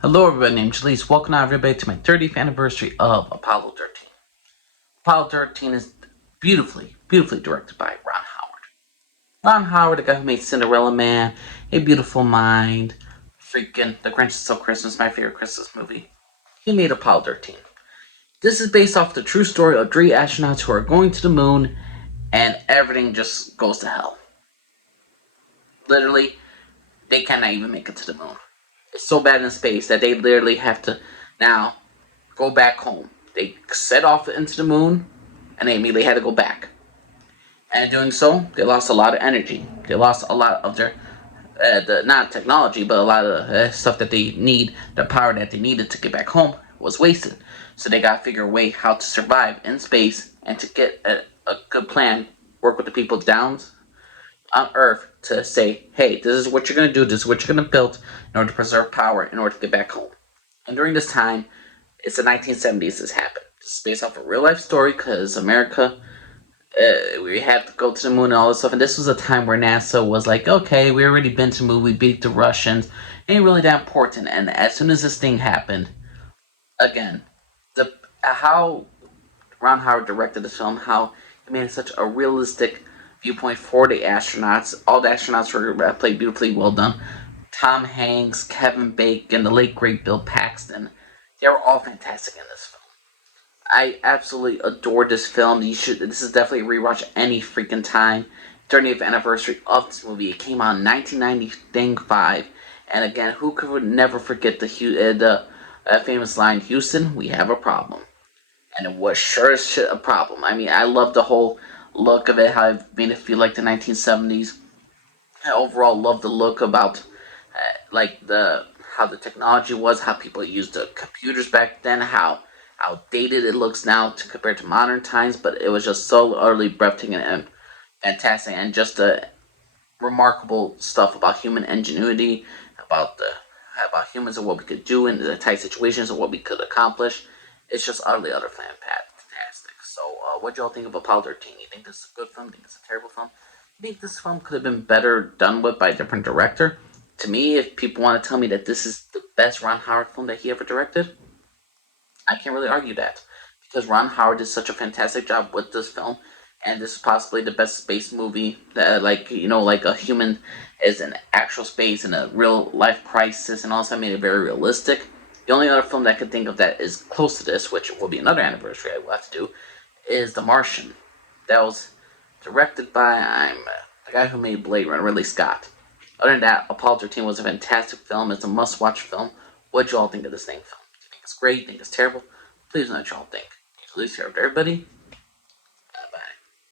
Hello everybody, named Jalise. Welcome everybody to my 30th anniversary of Apollo 13. Apollo 13 is beautifully directed by Ron Howard. Ron Howard, the guy who made Cinderella Man, A Beautiful Mind, freaking The Grinch Stole Christmas, my favorite Christmas movie. He made Apollo 13. This is based off the true story of 3 astronauts who are going to the moon and everything just goes to hell. Literally, they cannot even make it to the moon. It's so bad in space that they literally have to now go back home. They set off into the moon, and they immediately had to go back. And in doing so, they lost a lot of energy. They lost a lot of their, not technology, but a lot of stuff that they need, the power that they needed to get back home was wasted. So they got to figure a way how to survive in space and to get a good plan, work with the people down on Earth to say, hey, this is what you're going to do, this is what you're going to build in order to preserve power, in order to get back home. And during this time, it's the 1970s this happened. It's based off a real life story because America, we had to go to the moon and all this stuff. And this was a time where NASA was like, okay, we already been to the moon, we beat the Russians, ain't really that important. And as soon as this thing happened, again, how Ron Howard directed this film, how he made such a realistic viewpoint for the astronauts. All the astronauts were played beautifully well done. Tom Hanks, Kevin Bacon, the late great Bill Paxton. They were all fantastic in this film. I absolutely adored this film. This is definitely a rewatch any freaking time. 30th anniversary of this movie. It came out in 1995, and again, who could never forget the famous line, "Houston, we have a problem," and it was sure as shit a problem. I mean, I love the whole look of it, how it made it feel like the 1970s. I overall love the look about like the how the technology was, how people used the computers back then, how outdated it looks now compared to modern times. But it was just so utterly breathtaking and fantastic, and just the remarkable stuff about human ingenuity, about humans and what we could do in the tight situations and what we could accomplish. It's just utterly fantastic. So, what do y'all think of Apollo 13? You think this is a good film? Think it's a terrible film? I think this film could have been better done with by a different director. To me, if people want to tell me that this is the best Ron Howard film that he ever directed, I can't really argue that, because Ron Howard did such a fantastic job with this film, and this is possibly the best space movie that, like a human is in actual space in a real life crisis, and also made it very realistic. The only other film that I can think of that is close to this, which will be another anniversary I will have to do, is The Martian. That was directed by the guy who made Blade Runner, Ridley Scott. Other than that, Apollo 13 was a fantastic film. It's a must-watch film. What y'all think of this thing film? Do you think it's great? Do you think it's terrible? Please let y'all think. Please share with everybody.